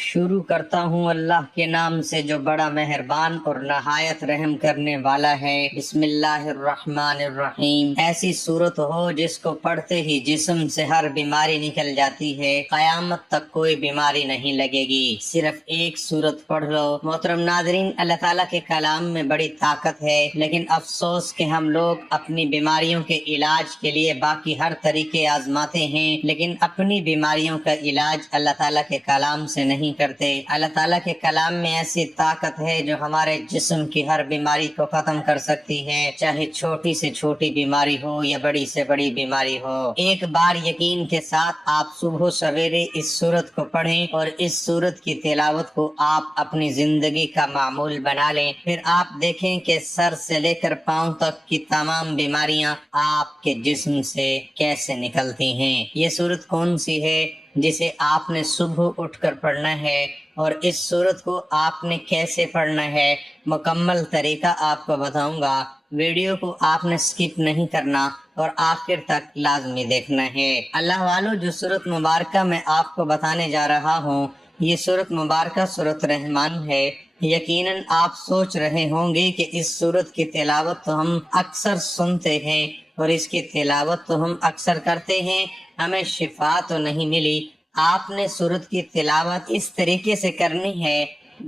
شروع کرتا ہوں اللہ کے نام سے جو بڑا مہربان اور نہایت رحم کرنے والا ہے۔ بسم اللہ الرحمن الرحیم۔ ایسی صورت ہو جس کو پڑھتے ہی جسم سے ہر بیماری نکل جاتی ہے، قیامت تک کوئی بیماری نہیں لگے گی۔ صرف ایک صورت پڑھ لو۔ محترم ناظرین، اللہ تعالیٰ کے کلام میں بڑی طاقت ہے، لیکن افسوس کہ ہم لوگ اپنی بیماریوں کے علاج کے لیے باقی ہر طریقے آزماتے ہیں، لیکن اپنی بیماریوں کا علاج اللہ تعالیٰ کے کلام سے نہیں کرتے۔ اللہ تعالیٰ کے کلام میں ایسی طاقت ہے جو ہمارے جسم کی ہر بیماری کو ختم کر سکتی ہے، چاہے چھوٹی سے چھوٹی بیماری ہو یا بڑی سے بڑی بیماری ہو۔ ایک بار یقین کے ساتھ آپ صبح و سویرے اس سورت کو پڑھیں اور اس سورت کی تلاوت کو آپ اپنی زندگی کا معمول بنا لیں، پھر آپ دیکھیں کہ سر سے لے کر پاؤں تک کی تمام بیماریاں آپ کے جسم سے کیسے نکلتی ہیں۔ یہ سورت کون سی ہے جسے آپ نے صبح اٹھ کر پڑھنا ہے، اور اس سورت کو آپ نے کیسے پڑھنا ہے، مکمل طریقہ آپ کو بتاؤں گا۔ ویڈیو کو آپ نے سکپ نہیں کرنا اور آخر تک لازمی دیکھنا ہے۔ اللہ والو، جو سورت مبارکہ میں آپ کو بتانے جا رہا ہوں، یہ سورت مبارکہ سورت رحمان ہے۔ یقیناً آپ سوچ رہے ہوں گے کہ اس سورت کی تلاوت تو ہم اکثر سنتے ہیں اور اس کی تلاوت تو ہم اکثر کرتے ہیں، ہمیں شفا تو نہیں ملی۔ آپ نے سورت کی تلاوت اس طریقے سے کرنی ہے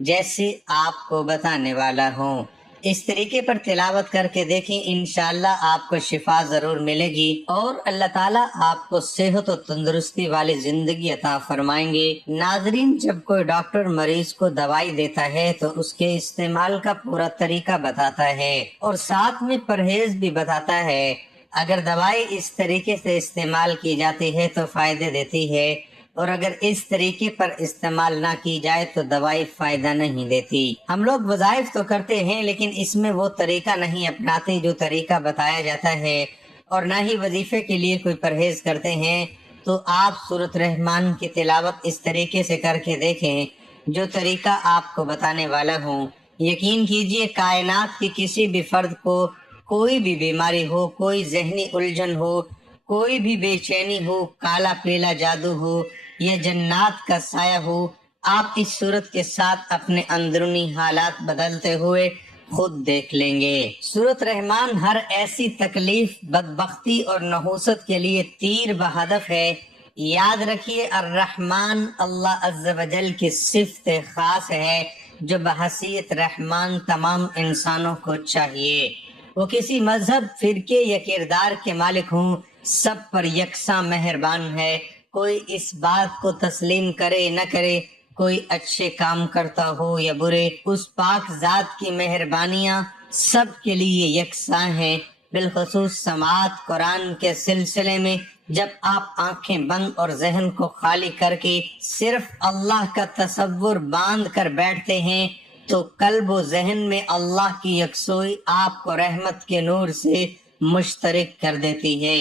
جیسے آپ کو بتانے والا ہوں۔ اس طریقے پر تلاوت کر کے دیکھیں، انشاءاللہ آپ کو شفا ضرور ملے گی اور اللہ تعالیٰ آپ کو صحت و تندرستی والی زندگی عطا فرمائیں گے۔ ناظرین، جب کوئی ڈاکٹر مریض کو دوائی دیتا ہے تو اس کے استعمال کا پورا طریقہ بتاتا ہے اور ساتھ میں پرہیز بھی بتاتا ہے۔ اگر دوائی اس طریقے سے استعمال کی جاتی ہے تو فائدے دیتی ہے، اور اگر اس طریقے پر استعمال نہ کی جائے تو دوائی فائدہ نہیں دیتی۔ ہم لوگ وظائف تو کرتے ہیں لیکن اس میں وہ طریقہ نہیں اپناتے جو طریقہ بتایا جاتا ہے، اور نہ ہی وظیفے کے لیے کوئی پرہیز کرتے ہیں۔ تو آپ سورت رحمان کی تلاوت اس طریقے سے کر کے دیکھیں جو طریقہ آپ کو بتانے والا ہوں۔ یقین کیجئے، کائنات کی کسی بھی فرد کو کوئی بھی بیماری ہو، کوئی ذہنی الجھن ہو، کوئی بھی بے چینی ہو، کالا پیلا جادو ہو یا جنات کا سایہ ہو، آپ اس صورت کے ساتھ اپنے اندرونی حالات بدلتے ہوئے خود دیکھ لیں گے۔ سورت رحمان ہر ایسی تکلیف، بدبختی اور نحوست کے لیے تیر بہدف ہے۔ یاد رکھیے، الرحمن اللہ عز و جل کی صفت خاص ہے جو بحیثیت رحمان تمام انسانوں کو چاہیے۔ وہ کسی مذہب، فرقے یا کردار کے مالک ہوں، سب پر یکساں مہربان ہے۔ کوئی اس بات کو تسلیم کرے نہ کرے، کوئی اچھے کام کرتا ہو یا برے، اس پاک ذات کی مہربانیاں سب کے لیے یکساں ہیں۔ بالخصوص سماعت قرآن کے سلسلے میں جب آپ آنکھیں بند اور ذہن کو خالی کر کے صرف اللہ کا تصور باندھ کر بیٹھتے ہیں تو قلب و ذہن میں اللہ کی یکسوئی آپ کو رحمت کے نور سے مشترک کر دیتی ہے۔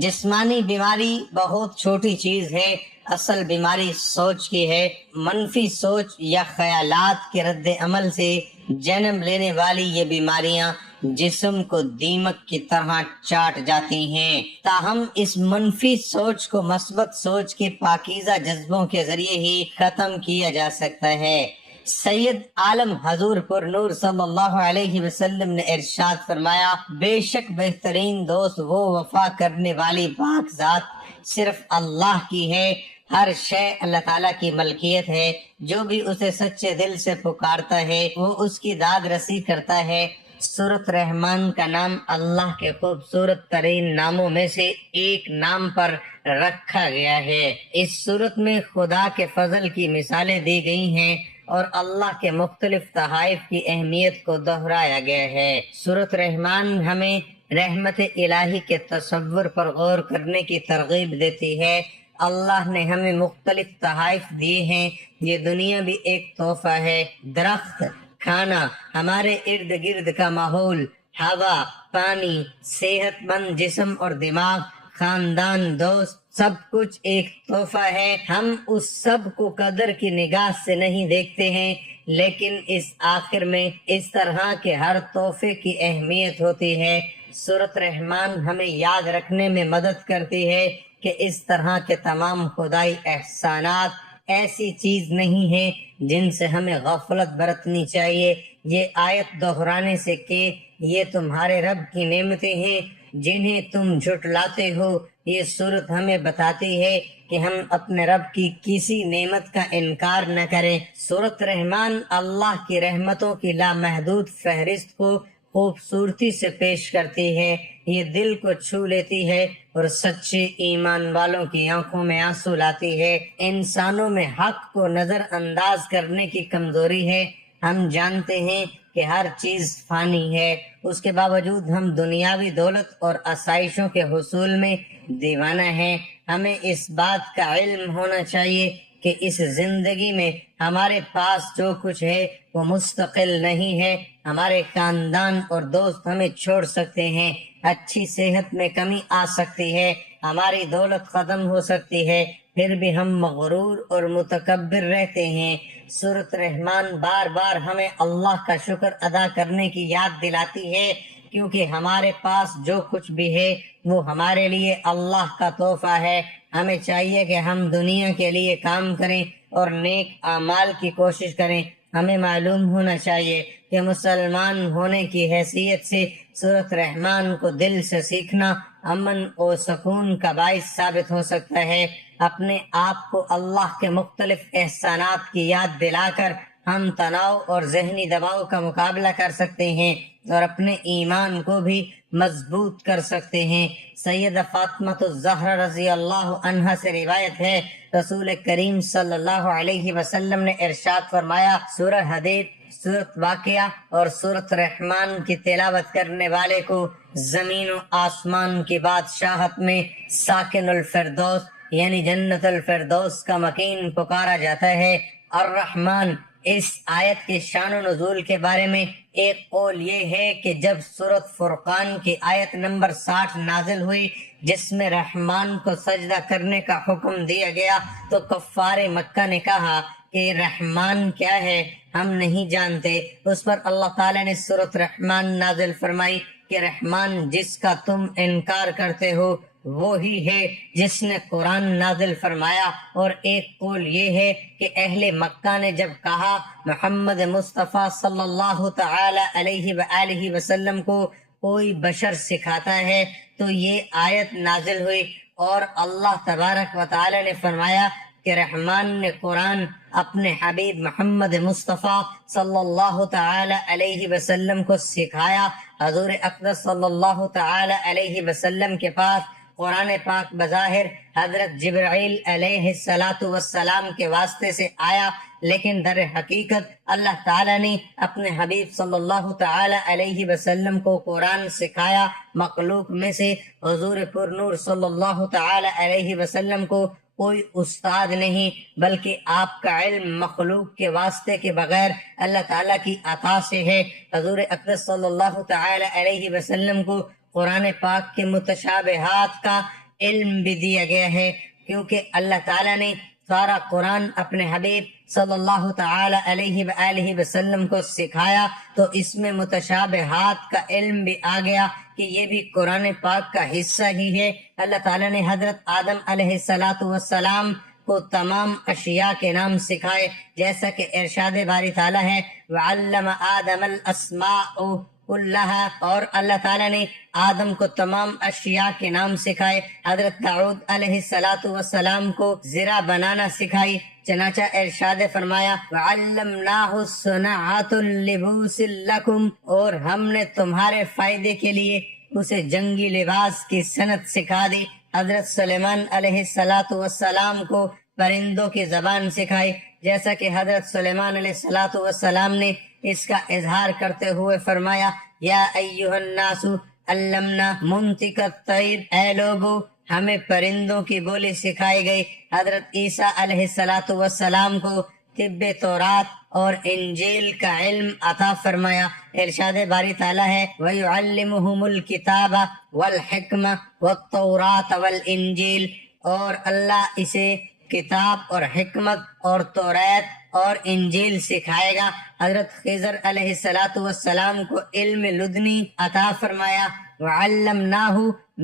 جسمانی بیماری بہت چھوٹی چیز ہے، اصل بیماری سوچ کی ہے۔ منفی سوچ یا خیالات کے رد عمل سے جنم لینے والی یہ بیماریاں جسم کو دیمک کی طرح چاٹ جاتی ہیں، تاہم اس منفی سوچ کو مثبت سوچ کے پاکیزہ جذبوں کے ذریعے ہی ختم کیا جا سکتا ہے۔ سید عالم حضور پر نور صلی اللہ علیہ وسلم نے ارشاد فرمایا، بے شک بہترین دوست وہ وفا کرنے والی پاک ذات صرف اللہ کی ہے۔ ہر شے اللہ تعالیٰ کی ملکیت ہے، جو بھی اسے سچے دل سے پکارتا ہے وہ اس کی داد رسی کرتا ہے۔ سورت رحمان کا نام اللہ کے خوبصورت ترین ناموں میں سے ایک نام پر رکھا گیا ہے۔ اس سورت میں خدا کے فضل کی مثالیں دی گئی ہیں اور اللہ کے مختلف تحائف کی اہمیت کو دہرایا گیا ہے۔ سورت رحمان ہمیں رحمت الہی کے تصور پر غور کرنے کی ترغیب دیتی ہے۔ اللہ نے ہمیں مختلف تحائف دیے ہیں، یہ دنیا بھی ایک تحفہ ہے۔ درخت، کھانا، ہمارے ارد گرد کا ماحول، ہوا، پانی، صحت مند جسم اور دماغ، خاندان، دوست، سب کچھ ایک تحفہ ہے۔ ہم اس سب کو قدر کی نگاہ سے نہیں دیکھتے ہیں، لیکن اس آخر میں اس طرح کے ہر تحفے کی اہمیت ہوتی ہے۔ سورت رحمان ہمیں یاد رکھنے میں مدد کرتی ہے کہ اس طرح کے تمام خدائی احسانات ایسی چیز نہیں ہے جن سے ہمیں غفلت برتنی چاہیے۔ یہ آیت دہرانے سے کہ یہ تمہارے رب کی نعمتیں ہیں جنہیں تم جھٹلاتے ہو، یہ صورت ہمیں بتاتی ہے کہ ہم اپنے رب کی کسی نعمت کا انکار نہ کریں۔ سورۃ رحمان اللہ کی رحمتوں کی لامحدود فہرست کو خوبصورتی سے پیش کرتی ہے۔ یہ دل کو چھو لیتی ہے اور سچے ایمان والوں کی آنکھوں میں آنسو لاتی ہے۔ انسانوں میں حق کو نظر انداز کرنے کی کمزوری ہے۔ ہم جانتے ہیں کہ ہر چیز فانی ہے، اس کے باوجود ہم دنیاوی دولت اور آسائشوں کے حصول میں دیوانہ ہیں۔ ہمیں اس بات کا علم ہونا چاہیے کہ اس زندگی میں ہمارے پاس جو کچھ ہے وہ مستقل نہیں ہے۔ ہمارے خاندان اور دوست ہمیں چھوڑ سکتے ہیں، اچھی صحت میں کمی آ سکتی ہے، ہماری دولت ختم ہو سکتی ہے، پھر بھی ہم مغرور اور متکبر رہتے ہیں۔ سورۃ رحمان بار بار ہمیں اللہ کا شکر ادا کرنے کی یاد دلاتی ہے، کیونکہ ہمارے پاس جو کچھ بھی ہے وہ ہمارے لیے اللہ کا تحفہ ہے۔ ہمیں چاہیے کہ ہم دنیا کے لیے کام کریں اور نیک اعمال کی کوشش کریں۔ ہمیں معلوم ہونا چاہیے کہ مسلمان ہونے کی حیثیت سے سورۃ رحمان کو دل سے سیکھنا امن و سکون کا باعث ثابت ہو سکتا ہے۔ اپنے آپ کو اللہ کے مختلف احسانات کی یاد دلا کر ہم تناؤ اور ذہنی دباؤ کا مقابلہ کر سکتے ہیں اور اپنے ایمان کو بھی مضبوط کر سکتے ہیں۔ سیدہ فاطمہ الزہرا رضی اللہ عنہا سے روایت ہے، رسول کریم صلی اللہ علیہ وسلم نے ارشاد فرمایا، سورہ حدید، سورۃ واقعہ اور سورۃ رحمان کی تلاوت کرنے والے کو زمین و آسمان کی بادشاہت میں ساکن الفردوس یعنی جنت الفردوس کا مکین پکارا جاتا ہے۔ الرحمن۔ اس آیت کے شان و نزول کے بارے میں ایک قول یہ ہے کہ جب سورۃ فرقان کی آیت نمبر 60 نازل ہوئی جس میں رحمان کو سجدہ کرنے کا حکم دیا گیا تو کفار مکہ نے کہا کہ رحمان کیا ہے، ہم نہیں جانتے۔ اس پر اللہ تعالیٰ نے سورۃ رحمان نازل فرمائی کہ رحمان جس کا تم انکار کرتے ہو وہی ہے جس نے قرآن نازل فرمایا۔ اور ایک قول یہ ہے کہ اہل مکہ نے جب کہا محمد مصطفیٰ صلی اللہ تعالی علیہ وآلہ وسلم کو کوئی بشر سکھاتا ہے تو یہ آیت نازل ہوئی اور اللہ تبارک و تعالی نے فرمایا کہ رحمان نے قرآن اپنے حبیب محمد مصطفیٰ صلی اللہ تعالی علیہ وسلم کو سکھایا۔ حضور اقدس صلی اللہ تعالی علیہ وسلم کے پاس قرآن پاک بظاہر حضرت جبرائیل علیہ السلام کے واسطے سے آیا، لیکن در حقیقت اللہ تعالیٰ نے اپنے حبیب صلی اللہ تعالی علیہ وسلم کو قرآن سکھایا۔ مخلوق میں سے حضور پر نور صلی اللہ تعالی علیہ وسلم کو کوئی استاد نہیں، بلکہ آپ کا علم مخلوق کے واسطے کے بغیر اللہ تعالیٰ کی عطا سے ہے۔ حضور اقدس صلی اللہ تعالی علیہ وسلم کو قرآن پاک کے متشابہات کا علم بھی دیا گیا ہے، کیونکہ اللہ تعالیٰ نے سارا قرآن اپنے حبیب صلی اللہ تعالی علیہ وآلہ وسلم کو سکھایا تو اس میں متشابہات کا علم بھی آ گیا کہ یہ بھی قرآن پاک کا حصہ ہی ہے۔ اللہ تعالیٰ نے حضرت آدم علیہ السلام کو تمام اشیاء کے نام سکھائے، جیسا کہ ارشاد باری تعالیٰ ہے وَعَلَّمَ آدَمَ الْأَسْمَاءُ كُلَّهَا، اور اللہ تعالیٰ نے آدم کو تمام اشیاء کے نام سکھائے۔ حضرت داؤد علیہ السلام کو زرہ بنانا سکھائی، چنانچہ ارشاد فرمایا وَعَلَّمْنَاهُ صُنَعَةَ لِبُوسٍ لَكُمْ، اور ہم نے تمہارے فائدے کے لیے اسے جنگی لباس کی صنعت سکھا دی۔ حضرت سلیمان علیہ السلام کو پرندوں کی زبان سکھائی، جیسا کہ حضرت سلیمان علیہ السلام نے اس کا اظہار کرتے ہوئے فرمایا یا ایھا الناس علمنا منطق الطیر، اے لوگو ہمیں پرندوں کی بولی سکھائی گئی۔ حضرت عیسیٰ علیہ السلام کو طب تورات اور انجیل کا علم عطا فرمایا۔ ارشاد باری تعالیٰ ہے وَيُعَلِّمُهُمُ الْكِتَابَ وَالْحِكْمَةَ وَالتَّوْرَاةَ وَالْإِنجِيلَ، اور اللہ اسے کتاب اور حکمت اور توریت اور انجیل سکھائے گا۔ حضرت خضر علیہ السلام کو علم لدنی عطا فرمایا وَعَلَّمْنَاهُ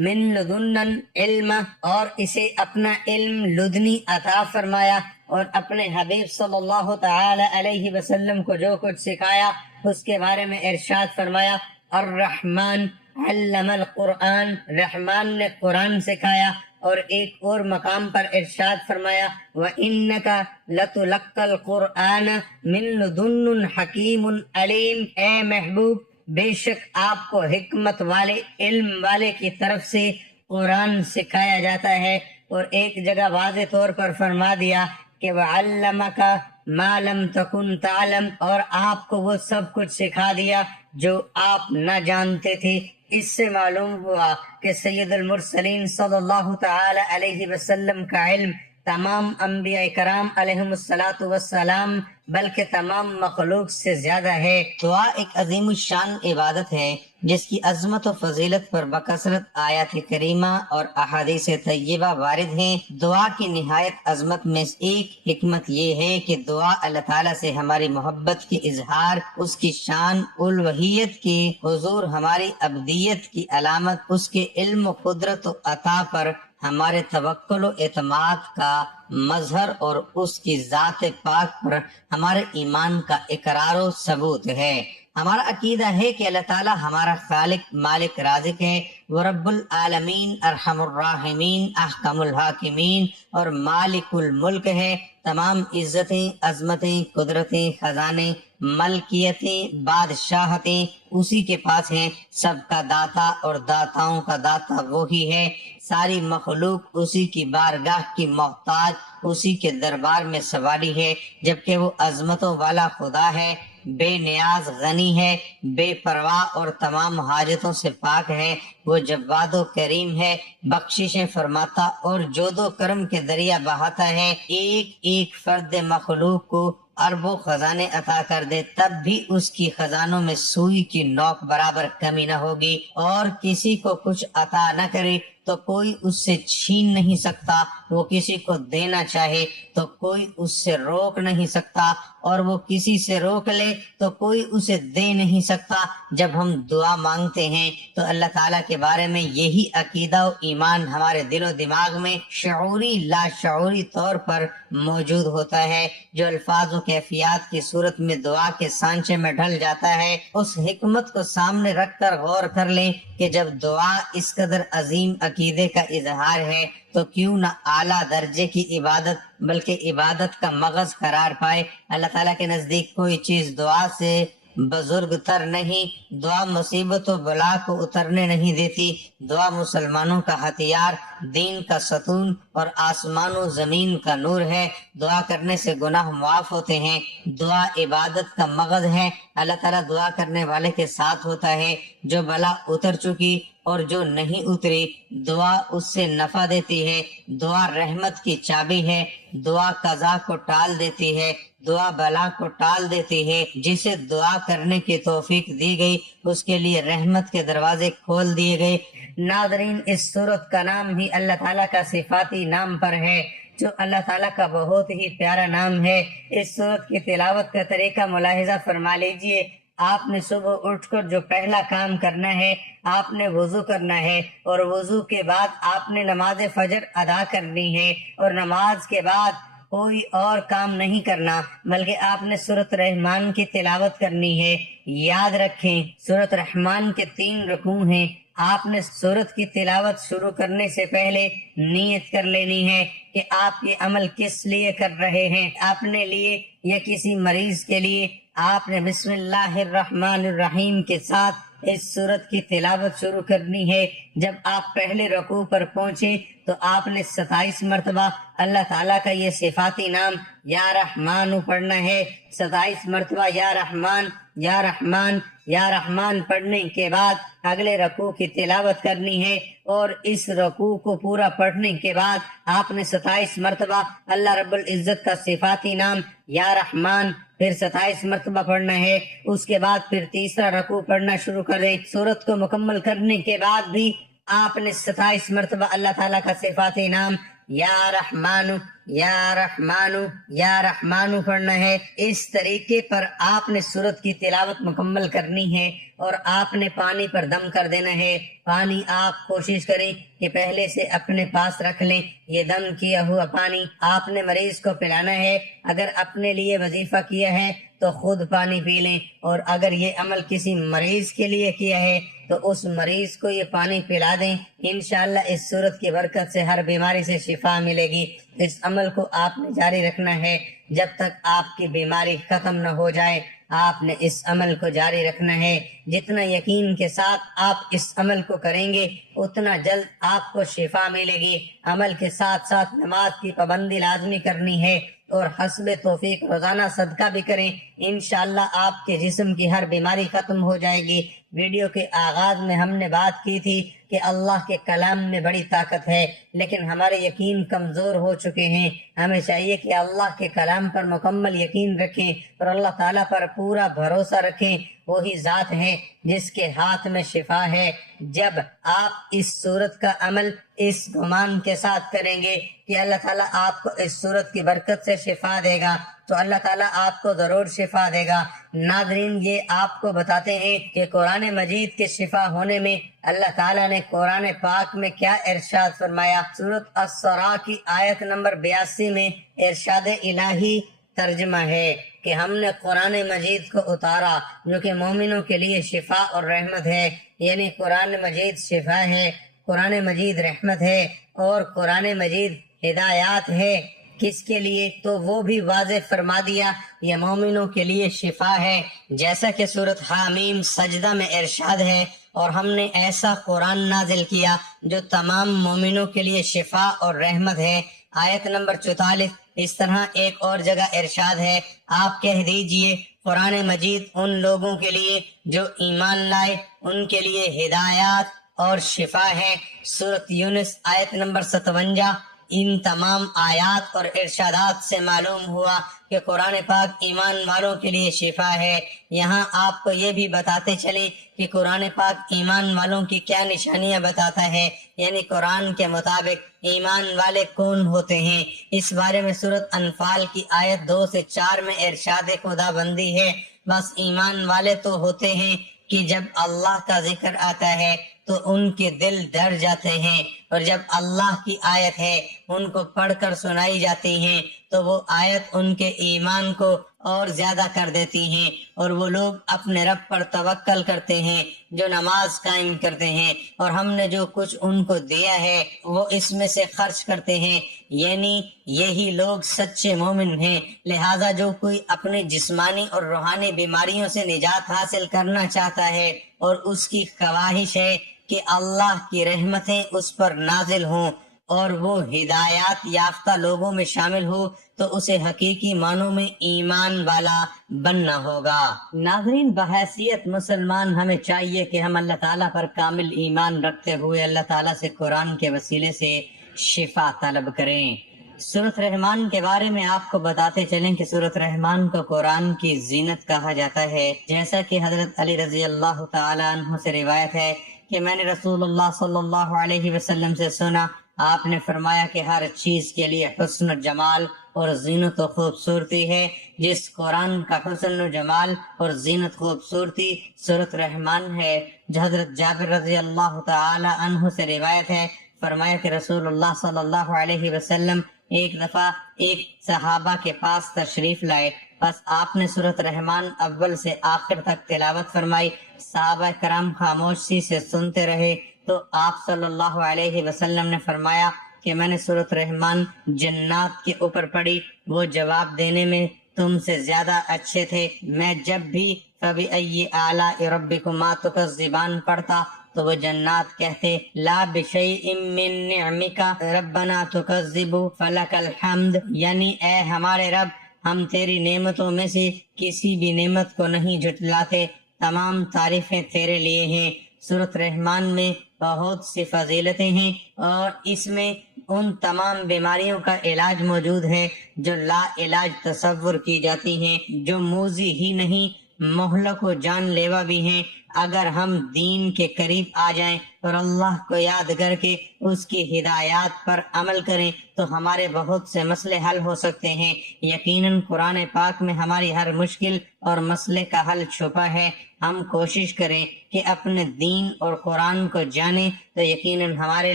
مِن لَدُنَّا الْعِلْمَ، اور اسے اپنا علم لدنی عطا فرمایا۔ اور اپنے حبیب صلی اللہ تعالی علیہ وسلم کو جو کچھ سکھایا اس کے بارے میں ارشاد فرمایا، الرحمن علم القرآن، رحمان نے قرآن سکھایا۔ اور ایک اور مقام پر ارشاد فرمایا، وَإِنَّكَ لَتُلَقَّى الْقُرْآنَ مِن لَدُنٍ حَكِيمٍ عَلِيمٍ، اے محبوب بے شک آپ کو حکمت والے علم والے کی طرف سے قرآن سکھایا جاتا ہے۔ اور ایک جگہ واضح طور پر فرما دیا کہ وَعَلَّمَكَ مَا لَمْ تَكُنْ تَعْلَمْ، اور آپ کو وہ سب کچھ سکھا دیا جو آپ نہ جانتے تھے۔ اس سے معلوم ہوا کہ سید المرسلین صلی اللہ تعالی علیہ وسلم کا علم تمام انبیاء کرام علیہم السلام بلکہ تمام مخلوق سے زیادہ ہے۔ دعا ایک عظیم الشان عبادت ہے جس کی عظمت و فضیلت پر بکثرت آیات کریمہ اور احادیث طیبہ وارد ہیں۔ دعا کی نہایت عظمت میں ایک حکمت یہ ہے کہ دعا اللہ تعالیٰ سے ہماری محبت کی اظہار، اس کی شان الوہیت کی حضور ہماری ابدیت کی علامت، اس کے علم و قدرت و عطا پر ہمارے توکل و اعتماد کا مظہر، اور اس کی ذات پاک پر ہمارے ایمان کا اقرار و ثبوت ہے۔ ہمارا عقیدہ ہے کہ اللہ تعالیٰ ہمارا خالق مالک رازق ہے، وہ رب العالمین ارحم الراحمین احکم الحاکمین اور مالک الملک ہے۔ تمام عزتیں، عظمتیں، قدرتیں، خزانے، ملکیتیں، بادشاہتیں اسی کے پاس ہیں۔ سب کا داتا اور داتاؤں کا داتا وہی ہے۔ ساری مخلوق اسی کی بارگاہ کی محتاج، اسی کے دربار میں سواری ہے، جبکہ وہ عظمتوں والا خدا ہے، بے نیاز غنی ہے، بے پرواہ اور تمام حاجتوں سے پاک ہے۔ وہ جواد و کریم ہے، بخششیں فرماتا اور جود و کرم کے دریا بہاتا ہے۔ ایک ایک فرد مخلوق کو اربوں خزانے عطا کر دے تب بھی اس کی خزانوں میں سوئی کی نوک برابر کمی نہ ہوگی، اور کسی کو کچھ عطا نہ کرے تو کوئی اس سے چھین نہیں سکتا، وہ کسی کو دینا چاہے تو کوئی اس سے روک نہیں سکتا، اور وہ کسی سے روک لے تو کوئی اسے دے نہیں سکتا۔ جب ہم دعا مانگتے ہیں تو اللہ تعالیٰ کے بارے میں یہی عقیدہ و ایمان ہمارے دل و دماغ میں شعوری لاشعوری طور پر موجود ہوتا ہے، جو الفاظ و کیفیات کی صورت میں دعا کے سانچے میں ڈھل جاتا ہے۔ اس حکمت کو سامنے رکھ کر غور کر لیں کہ جب دعا اس قدر عظیم عقیدے کا اظہار ہے تو کیوں نہ اعلیٰ درجے کی عبادت بلکہ عبادت کا مغز قرار پائے۔ اللہ تعالیٰ کے نزدیک کوئی چیز دعا سے بزرگ تر نہیں۔ دعا مصیبت و بلا کو اترنے نہیں دیتی۔ دعا مسلمانوں کا ہتھیار، دین کا ستون اور آسمان و زمین کا نور ہے۔ دعا کرنے سے گناہ معاف ہوتے ہیں۔ دعا عبادت کا مغز ہے۔ اللہ تعالیٰ دعا کرنے والے کے ساتھ ہوتا ہے۔ جو بلا اتر چکی اور جو نہیں اتری، دعا اس سے نفع دیتی ہے۔ دعا رحمت کی چابی ہے۔ دعا قضا کو ٹال دیتی ہے، دعا بلا کو ٹال دیتی ہے۔ جسے دعا کرنے کی توفیق دی گئی اس کے لیے رحمت کے دروازے کھول دیے گئے۔ ناظرین، اس سورت کا نام ہی اللہ تعالیٰ کا صفاتی نام پر ہے، جو اللہ تعالیٰ کا بہت ہی پیارا نام ہے۔ اس سورت کی تلاوت کا طریقہ ملاحظہ فرما لیجئے۔ آپ نے صبح اٹھ کر جو پہلا کام کرنا ہے، آپ نے وضو کرنا ہے، اور وضو کے بعد آپ نے نماز فجر ادا کرنی ہے، اور نماز کے بعد کوئی اور کام نہیں کرنا، بلکہ آپ نے سورۃ رحمان کی تلاوت کرنی ہے۔ یاد رکھیں، سورۃ رحمان کے 3 رکوع ہیں۔ آپ نے سورت کی تلاوت شروع کرنے سے پہلے نیت کر لینی ہے کہ آپ یہ عمل کس لیے کر رہے ہیں، اپنے لیے یا کسی مریض کے لیے۔ آپ نے بسم اللہ الرحمن الرحیم کے ساتھ اس سورت کی تلاوت شروع کرنی ہے۔ جب آپ پہلے رکوع پر پہنچے تو آپ نے 27 مرتبہ اللہ تعالیٰ کا یہ صفاتی نام یا رحمان پڑھنا ہے۔ 27 مرتبہ یا رحمان یا رحمان یا رحمان پڑھنے کے بعد اگلے رکوع کی تلاوت کرنی ہے، اور اس رکوع کو پورا پڑھنے کے بعد آپ نے 27 مرتبہ اللہ رب العزت کا صفاتی نام یا رحمان پھر 27 مرتبہ پڑھنا ہے۔ اس کے بعد پھر تیسرا رکوع پڑھنا شروع کریں۔ سورت کو مکمل کرنے کے بعد بھی آپ نے 27 مرتبہ اللہ تعالیٰ کا صفاتی نام یا رحمانو یا رحمانو یا رحمانو پڑھنا ہے۔ اس طریقے پر آپ نے سورت کی تلاوت مکمل کرنی ہے اور آپ نے پانی پر دم کر دینا ہے۔ پانی آپ کوشش کریں کہ پہلے سے اپنے پاس رکھ لیں۔ یہ دم کیا ہوا پانی آپ نے مریض کو پلانا ہے۔ اگر اپنے لیے وظیفہ کیا ہے تو خود پانی پی لیں، اور اگر یہ عمل کسی مریض کے لیے کیا ہے تو اس مریض کو یہ پانی پلا دیں۔ انشاءاللہ اس سورت کی برکت سے ہر بیماری سے شفا ملے گی۔ اس عمل کو آپ نے جاری رکھنا ہے جب تک آپ کی بیماری ختم نہ ہو جائے۔ آپ نے اس عمل کو جاری رکھنا ہے۔ جتنا یقین کے ساتھ آپ اس عمل کو کریں گے اتنا جلد آپ کو شفا ملے گی۔ عمل کے ساتھ ساتھ نماز کی پابندی لازمی کرنی ہے اور حسب توفیق روزانہ صدقہ بھی کریں۔ انشاءاللہ آپ کے جسم کی ہر بیماری ختم ہو جائے گی۔ ویڈیو کے آغاز میں ہم نے بات کی تھی کہ اللہ کے کلام میں بڑی طاقت ہے، لیکن ہمارے یقین کمزور ہو چکے ہیں۔ ہمیں چاہیے کہ اللہ کے کلام پر مکمل یقین رکھیں اور اللہ تعالیٰ پر پورا بھروسہ رکھیں۔ وہی ذات ہے جس کے ہاتھ میں شفا ہے۔ جب آپ اس صورت کا عمل اس گمان کے ساتھ کریں گے کہ اللہ تعالیٰ آپ کو اس صورت کی برکت سے شفا دے گا تو اللہ تعالیٰ آپ کو ضرور شفا دے گا۔ ناظرین، یہ آپ کو بتاتے ہیں کہ قرآن مجید کے شفا ہونے میں اللہ تعالیٰ نے قرآن پاک میں کیا ارشاد فرمایا۔ سورۃ السراء کی آیت نمبر 82 میں ارشاد الہی ترجمہ ہے کہ ہم نے قرآن مجید کو اتارا جو کہ مومنوں کے لیے شفا اور رحمت ہے، یعنی قرآن مجید شفا ہے، قرآن مجید رحمت ہے اور قرآن مجید ہدایات ہے۔ کس کے لیے؟ تو وہ بھی واضح فرما دیا، یہ مومنوں کے لیے شفا ہے، جیسا کہ سورۃ حامیم سجدہ میں ارشاد ہے، اور ہم نے ایسا قرآن نازل کیا جو تمام مومنوں کے لیے شفا اور رحمت ہے۔ آیت نمبر 44۔ اس طرح ایک اور جگہ ارشاد ہے، آپ کہہ دیجئے قرآن مجید ان لوگوں کے لیے جو ایمان لائے، ان کے لیے ہدایات اور شفا ہے۔ سورۃ یونس آیت نمبر 57۔ ان تمام آیات اور ارشادات سے معلوم ہوا کہ قرآن پاک ایمان والوں کے لیے شفا ہے۔ یہاں آپ کو یہ بھی بتاتے چلیں کہ قرآن پاک ایمان والوں کی کیا نشانیاں بتاتا ہے، یعنی قرآن کے مطابق ایمان والے کون ہوتے ہیں۔ اس بارے میں سورۃ انفال کی آیت 2 سے 4 میں ارشاد خدا بندی ہے، بس ایمان والے تو ہوتے ہیں کہ جب اللہ کا ذکر آتا ہے تو ان کے دل ڈر جاتے ہیں، اور جب اللہ کی آیت ہے ان کو پڑھ کر سنائی جاتی ہیں تو وہ آیت ان کے ایمان کو اور زیادہ کر دیتی ہیں، اور وہ لوگ اپنے رب پر توکل کرتے ہیں جو نماز قائم کرتے ہیں، اور ہم نے جو کچھ ان کو دیا ہے وہ اس میں سے خرچ کرتے ہیں، یعنی یہی لوگ سچے مومن ہیں۔ لہذا جو کوئی اپنی جسمانی اور روحانی بیماریوں سے نجات حاصل کرنا چاہتا ہے اور اس کی خواہش ہے کہ اللہ کی رحمتیں اس پر نازل ہوں اور وہ ہدایات یافتہ لوگوں میں شامل ہو، تو اسے حقیقی معنوں میں ایمان والا بننا ہوگا۔ ناظرین، بحیثیت مسلمان ہمیں چاہیے کہ ہم اللہ تعالیٰ پر کامل ایمان رکھتے ہوئے اللہ تعالیٰ سے قرآن کے وسیلے سے شفا طلب کریں۔ سورۃ رحمان کے بارے میں آپ کو بتاتے چلیں کہ سورۃ رحمان کو قرآن کی زینت کہا جاتا ہے، جیسا کہ حضرت علی رضی اللہ تعالی عنہ سے روایت ہے کہ میں نے رسول اللہ صلی اللہ علیہ وسلم سے سنا، آپ نے فرمایا کہ ہر چیز کے لیے حسن و جمال اور زینت و خوبصورتی ہے، جس قرآن کا حسن و جمال اور زینت خوبصورتی سورۃ رحمان ہے۔ جو حضرت جابر رضی اللہ تعالی عنہ سے روایت ہے، فرمایا کہ رسول اللہ صلی اللہ علیہ وسلم ایک دفعہ ایک صحابہ کے پاس تشریف لائے، بس آپ نے سورۃ رحمان اول سے آخر تک تلاوت فرمائی۔ صحابہ کرام خاموشی سے سنتے رہے تو آپ صلی اللہ علیہ وسلم نے فرمایا کہ میں نے سورۃ رحمان جنات کے اوپر پڑھی، وہ جواب دینے میں تم سے زیادہ اچھے تھے۔ میں جب بھی فَبِأَيِّ آلَاءِ رَبِّكُمَا تُكَذِّبَانِ پڑھتا تو وہ جنات کہتے لا بِشَيْءٍ مِّن نِعْمِكَ رَبَّنَا تُكَذِّبُ فَلَكَ الْحَمْدُ، یعنی اے ہمارے رب، ہم تیری نعمتوں میں سے کسی بھی نعمت کو نہیں جھٹلاتے، تمام تعریفیں تیرے لیے ہیں۔ سورۃ رحمان میں بہت سی فضیلتیں ہیں اور اس میں ان تمام بیماریوں کا علاج موجود ہے جو لا علاج تصور کی جاتی ہیں، جو موذی ہی نہیں مہلک و جان لیوا بھی ہیں۔ اگر ہم دین کے قریب آ جائیں اور اللہ کو یاد کر کے اس کی ہدایات پر عمل کریں تو ہمارے بہت سے مسئلے حل ہو سکتے ہیں۔ یقیناً قرآن پاک میں ہماری ہر مشکل اور مسئلے کا حل چھپا ہے۔ ہم کوشش کریں کہ اپنے دین اور قرآن کو جانیں تو یقیناً ہمارے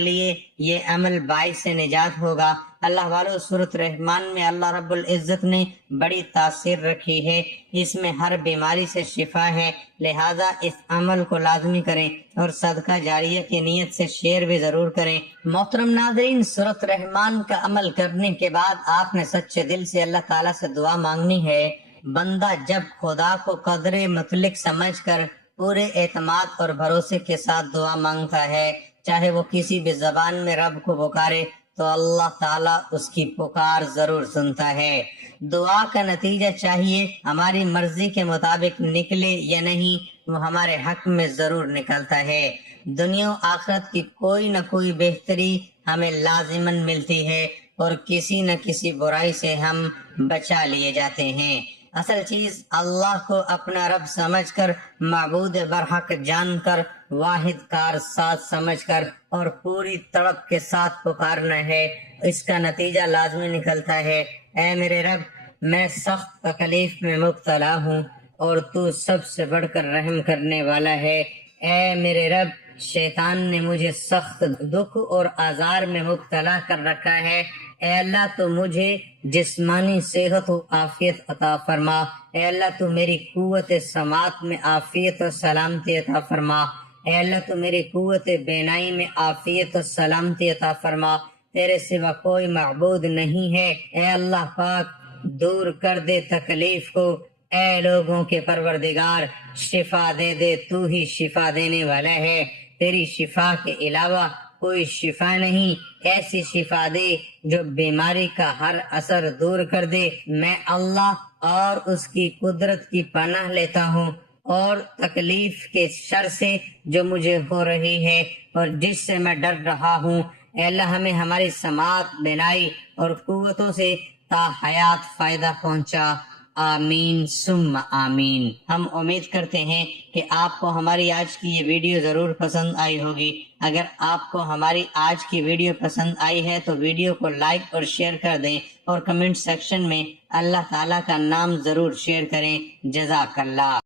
لیے یہ عمل باعث نجات ہوگا۔ اللہ والو، سورۃ رحمان میں اللہ رب العزت نے بڑی تاثیر رکھی ہے، اس میں ہر بیماری سے شفا ہے، لہذا اس عمل کو لازمی کریں اور صدقہ جاریہ کی نیت سے شیئر بھی ضرور کریں۔ محترم ناظرین، سورۃ رحمان کا عمل کرنے کے بعد آپ نے سچے دل سے اللہ تعالیٰ سے دعا مانگنی ہے۔ بندہ جب خدا کو قدر مطلق سمجھ کر پورے اعتماد اور بھروسے کے ساتھ دعا مانگتا ہے، چاہے وہ کسی بھی زبان میں رب کو پکارے، تو اللہ تعالیٰ اس کی پکار ضرور سنتا ہے۔ دعا کا نتیجہ چاہیے ہماری مرضی کے مطابق نکلے یا نہیں، وہ ہمارے حق میں ضرور نکلتا ہے۔ دنیا و آخرت کی کوئی نہ کوئی بہتری ہمیں لازماً ملتی ہے اور کسی نہ کسی برائی سے ہم بچا لیے جاتے ہیں۔ اصل چیز اللہ کو اپنا رب سمجھ کر، معبود برحق جان کر، واحد کار ساز سمجھ کر اور پوری تڑپ کے ساتھ پکارنا ہے۔ اس کا نتیجہ لازمی نکلتا ہے، اے میرے رب، میں سخت تکلیف میں مبتلا ہوں اور تو سب سے بڑھ کر رحم کرنے والا ہے۔ اے میرے رب، شیطان نے مجھے سخت دکھ اور آزار میں مبتلا کر رکھا ہے۔ اے اللہ، تو مجھے جسمانی صحت و عافیت عطا فرما۔ اے اللہ، تو میری قوت سماعت میں عافیت و سلامتی عطا فرما۔ اے اللہ، تو میری قوت بینائی میں عافیت و سلامتی عطا فرما۔ تیرے سوا کوئی معبود نہیں ہے۔ اے اللہ پاک، دور کر دے تکلیف کو۔ اے لوگوں کے پروردگار، شفا دے دے، تو ہی شفا دینے والا ہے، تیری شفا کے علاوہ کوئی شفا نہیں۔ ایسی شفا دے جو بیماری کا ہر اثر دور کر دے۔ میں اللہ اور اس کی قدرت کی پناہ لیتا ہوں اور تکلیف کے شر سے جو مجھے ہو رہی ہے اور جس سے میں ڈر رہا ہوں۔ اے اللہ، ہمیں ہماری سماعت، بینائی اور قوتوں سے تا حیات فائدہ پہنچا۔ آمین ثم آمین۔ ہم امید کرتے ہیں کہ آپ کو ہماری آج کی یہ ویڈیو ضرور پسند آئی ہوگی۔ اگر آپ کو ہماری آج کی ویڈیو پسند آئی ہے تو ویڈیو کو لائک اور شیئر کر دیں اور کمنٹ سیکشن میں اللہ تعالیٰ کا نام ضرور شیئر کریں۔ جزاک اللہ۔